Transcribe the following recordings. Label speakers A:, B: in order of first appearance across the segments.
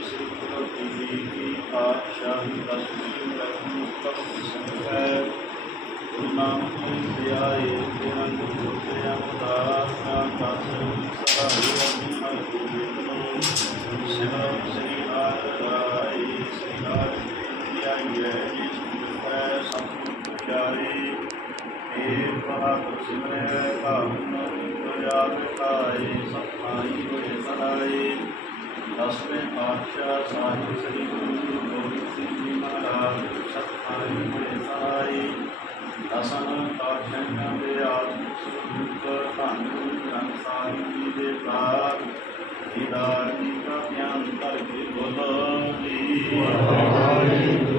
A: ਵਾਹਿਗੁਰੂ ਸ੍ਰੀ ਗੁਰੂ ਗ੍ਰੰਥ ਜੀ ਕੀ ਪਾਤਸ਼ਾਹੀ ਦਸਵੀਂ ਰਤਨ ਕਬਰ ਸੰਖੈ ਗੁਰੂ ਨਾਨਕ ਦੇਵ ਧਿਆਏ ਤੇਰਾ ਗੁਰੂ ਤੇ ਅਮਦਾਸ ਨਾ ਕਸ ਸਹਾਈ ਅਮੀ ਹਰ ਗੋਬਿੰਦ ਸਿਮਰ ਸ੍ਰੀ ਨਾਰ ਰਾਈ ਸ੍ਰੀ ਨਾਰ ਧਿਆਈਐ ਜਿਸ ਹੈ ਸਤਿ ਦਸਵੇਂ ਪਾਤਸ਼ਾਹ ਸਾਹਿਬ ਸ੍ਰੀ ਗੁਰੂ ਗੋਬਿੰਦ ਸਿੰਘ ਜੀ ਮਹਾਰਾਜ ਸਤਨਾਈ ਹੋਏ ਸਹਾਈ ਦਸਨ ਪਾਤਸ਼ਾਹਾਂ ਦੇ ਆਤਮਿਕ ਸਰੂਪ ਧੰਨ ਗੁਰੂ ਗ੍ਰੰਥ ਸਾਹਿਬ ਜੀ ਦੇ ਪਾਠ ਦੀਦਾਰ ਜੀ ਦਾ ਕਰਕੇ ਬੋਲੋ ਜੀ ਪੰਜਾਂ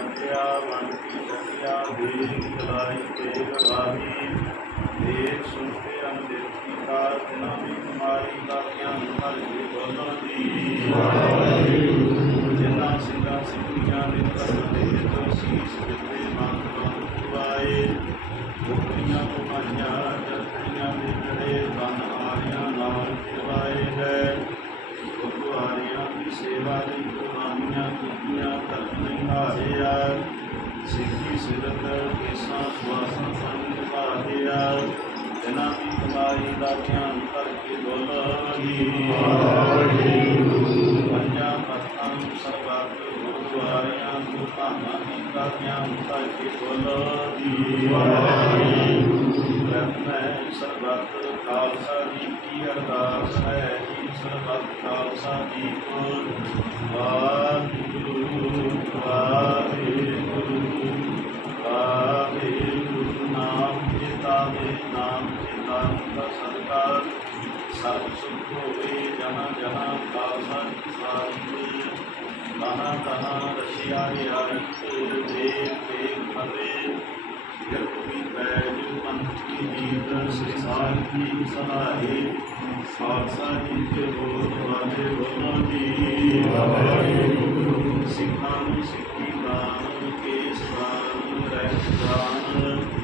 A: ਜਪਿਆ ਮਨ ਕੀ ਜਪਿਆ ਦੇਖ ਕਲਾਈ ਤੇ ਗਵਾਹੀ ਦੇਖ ਸੁਣ ਕੇ ਅਨਦੇਖੀ ਦਾ ਜਿਨ੍ਹਾਂ ਦੀ ਕੁਮਾਰੀ ਦਾ ਗਿਆਨ ਭਰ ਕੇ ਬੋਲਣ ਦੀ। ਜਿਨ੍ਹਾਂ ਸਿੰਘਾਂ ਸਿੰਘੀਆਂ ਦੇ ਧਰਮ ਦੇ ਤੋਂ ਸੀਸ ਧਰਮ ਸਿੱਖੀ ਸਿਰਤ ਕੇਸਾਂ ਸੁਆਸਾਂ ਸੰਗ ਨਿਭਾਇਆ ਜਿਨ੍ਹਾਂ ਦੀ ਕਮਾਈ ਦਾ ਧਿਆਨ ਕਰਕੇ ਬੋਲਾਂਗੀ। ਪੰਜਾਂ ਮਤਾਂ ਸਰਬੱਤ ਗੁਰਦੁਆਰਿਆਂ ਨੂੰ ਭਾਵਾਂ ਦੀ ਦਾ ਗਿਆਨ ਕਰਕੇ ਬੋਲਾਂਗੀ। ਮੈਂ ਸਰਬੱਤ ਖਾਲਸਾ ਜੀ ਕੀ ਅਰਦਾਸ ਹੈ ਜੀ, ਸਰਬੱਤ ਖਾਲਸਾ ਜੀ ਕੋ ਵਾਹਿਗੁਰੂ ਵਾਹਿਗੁਰੂ ਵਾਹਿਗੁਰੂ ਨਾਮ ਚੇਤਾ ਨਾਮ ਚੇਤਾ ਦਾ ਸਦਕਾ ਸਰਬ ਸੁਖ ਹੋਵੇ ਜਹਾਂ ਜਹਾਂ ਖਾਲਸਾ ਸਾਥੀ ਤਹਾਂ ਤਹਾਂ ਰਸ਼ਿਆ ਯਾਰਕ ਦੇਵ ਦੇਵ ਭਵੇ ਜਪੀ ਬੈਜ ਮੰਤੀ ਜੀਤ ਸ੍ਰੀ ਸਾਹਿਬੀ ਸਹਾਈ, ਖਾਲਸਾ ਜੀ ਕੇ ਬੋਲ ਵਾਲੇ ਬੋਲਾਂ ਜੀ ਸਿੱਖਾਂ ਨੂੰ ਸਿੱਖੀ ਦਾਨ, ਕੇਸ ਦਾਨ, ਰਹਿਤ ਦਾਨ।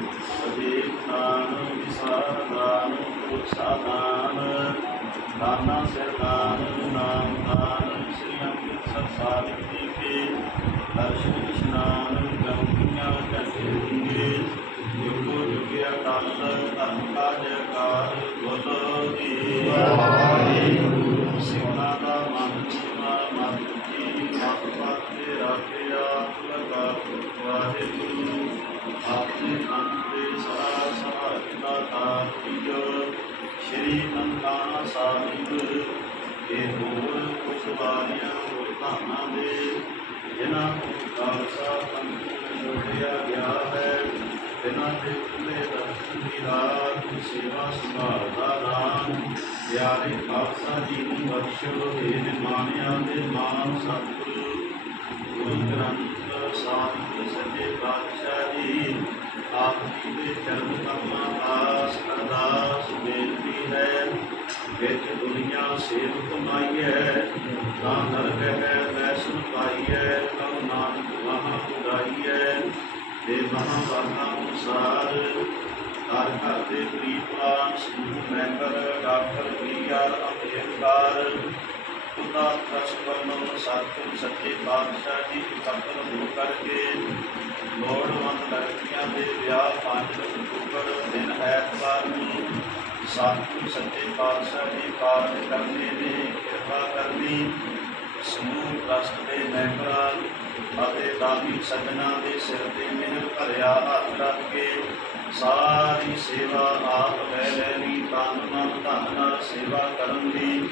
A: ਜਿਨ੍ਹਾਂ ਨੂੰ ਖਾਲਸਾ ਪੰਥ ਜੋੜਿਆ ਗਿਆ ਹੈ ਜਿਨ੍ਹਾਂ ਦੇ ਖੁੱਲੇ ਦਰਸ਼ਨ ਸੇਵਾ ਸੰਭਾਲ ਦਾ ਦਾਨ। ਪਿਆਰੇ ਖਾਲਸਾ ਜੀ ਨੂੰ ਬਖਸ਼ੋ ਇਹ ਨਿਮਾਣਿਆਂ ਦੇ ਮਾਨ ਸਤਿਗੁਰੂ ਗੁਰੂ ਗ੍ਰੰਥ ਸਾਹਿਬ ਸੱਚੇ ਪਾਤਸ਼ਾਹ ਜੀ, ਆਪ ਜੀ ਦੇ ਚਰਨ ਕਮਲਾਂ ਦਾਸ ਅਰਦਾਸ ਬੇਨਤੀ ਹੈ। ਵਿੱਚ ਦੁਨੀਆ ਸੇਵ ਕਮਾਈਐ ਤਾਂ ਨਰਕ ਹੈ, ਵੈਸਨ ਪਾਈਐ ਤਉ ਨਾਨਕ ਵਾਹਾਂ ਉਡਾਈਐ ਤੇ ਮਹਾਂ ਬਾਤਾਂ ਅਨੁਸਾਰ ਹਰ ਘਰ ਦੇ ਪ੍ਰੀਤਵਾਨ ਸਮੂਹ ਮੈਂਬਰ, ਡਾਕਟਰ ਵੀਆਰ ਅੰਬੇਦਕਰ ਉਹਦਾ ਵੱਲੋਂ ਸਾਥੀ ਸੱਚੇ ਬਾਦਸ਼ਾਹ ਜੀ ਇਕੱਤਰ ਹੋ ਕਰਕੇ ਲੋੜਵੰਦ ਲੜਕੀਆਂ ਦੇ ਵਿਆਹ ਪੰਜ ਅਕਤੂਬਰ ਦਿਨ ਐਤਵਾਰ ਨੂੰ ਸਾਥੀ ਸੱਚੇ ਬਾਦਸ਼ਾਹ ਜੀ ਕਾਰਜ ਕਰਨੇ ਨੇ, ਕਿਰਪਾ ਕਰਨੀ। ਸਮੂਹ ਟਰਸਟ ਦੇ ਮੈਂਬਰਾਂ ਅਤੇ ਦਾਨੀ ਸੱਜਣਾ ਦੇ ਸਿਰ ਤੇ ਮਿਹਰ ਭਰਿਆ ਹੱਥ ਰੱਖ ਕੇ ਸਾਰੀ ਸੇਵਾ ਆਪ ਲੈ ਲੈਣੀ, ਤਨ ਮਨ ਧਨ ਨਾਲ ਸੇਵਾ ਕਰਨ ਦੀ।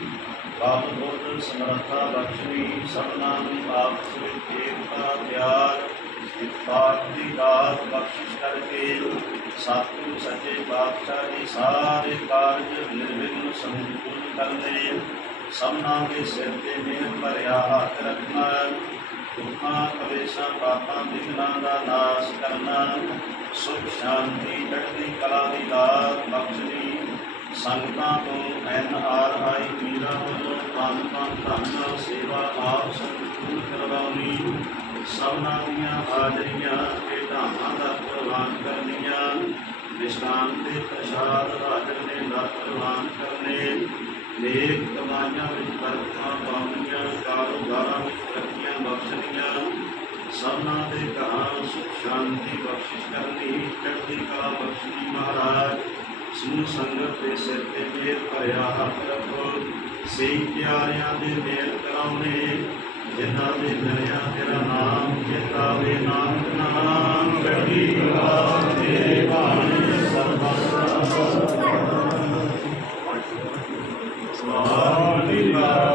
A: ਬਾਪ ਬੁੱਧ ਸਮਰੱਥਾ ਬਖਸ਼ਣੀ, ਸਭਨਾਂ ਨੂੰ ਆਪਸ ਵਿੱਚ ਏਕਤਾ, ਪਿਆਰ ਇਤਫਾਕ ਦੀ ਦਾਤ ਬਖਸ਼ਿਸ਼ ਕਰਕੇ ਸਤਿਗੁਰੂ ਸੱਚੇ ਪਾਤਸ਼ਾਹ ਦੇ ਸਾਰੇ ਕਾਰਜ ਨਿਰਵਿਘਨ ਸੰਪੂਰਨ ਕਰਨੇ। ਸਭਨਾਂ ਦੇ ਸਿਰ ਤੇ ਮਿਹਰ ਭਰਿਆ ਹੱਥ ਰੱਖਣਾ, ਦੁੱਖਾਂ, ਕਲੇਸ਼ਾਂ, ਪਾਪਾਂ ਵਿਘਨਾਂ ਦਾ ਨਾਸ਼ ਕਰਨਾ, ਸੁਖ ਸ਼ਾਂਤੀ ਚੜ੍ਹਦੀ ਕਲਾ ਦੀ ਦਾਤ ਬਖਸ਼ਣੀ, ਸੰਗਤਾਂ ਤੋਂ ਐਨ ਆਰ ਆਈ ਮੀਰਾ ਵੱਲੋਂ ਤਨ ਤਨ ਧਨ ਸੇਵਾ ਆਪ ਸੰਪੂਰਨ ਕਰਵਾਉਣੀ, ਸਭਨਾਂ ਦੀਆਂ ਹਾਜ਼ਰੀਆਂ ਤੇ ਧਾਮਾਂ ਦਾ ਪ੍ਰਵਾਨ ਕਰਨੀਆਂ ਨਿਸ਼ਕਾਮ ਤੇ ਪ੍ਰਸ਼ਾਦ ਹਾਜ਼ਰ ਨੇ ਦਾ ਪ੍ਰਵਾਨ ਕਰਨੇ ਨੇਕ ਕਮਾਈਆਂ ਵਿੱਚ ਬਰਕਤਾਂ ਪਾਉਣੀਆਂ ਕਾਰੋਬਾਰਾਂ ਵਿੱਚ ਤਰੱਕੀਆਂ ਬਖਸ਼ਣੀਆਂ ਸਭਨਾਂ ਦੇ ਘਰਾਂ ਸੁਖ, ਸ਼ਾਂਤੀ ਬਖਸ਼ਿਸ਼ ਕਰਨੀ, ਚੜ੍ਹਦੀ ਕਲਾ ਬਖਸ਼ਣੀ ਮਹਾਰਾਜ। ਸਮੂਹ ਸੰਗਤ ਦੇ ਸਿਰ ਤੇ ਮੇਰ ਭਰਿਆ ਹੱਥ ਰੱਖੋ। ਸਹੀ ਪਿਆਰਿਆਂ ਦੇ ਮੇਲ ਕਰਾਉਣੇ, ਜਿਨ੍ਹਾਂ ਦੇ ਨਰਿਆ ਤੇਰਾ ਨਾਮ ਚੇਤਾਵੇ ਨਾਮ ਨਾਮ ਚੜ੍ਹਦੀ ਕਲਾ Swami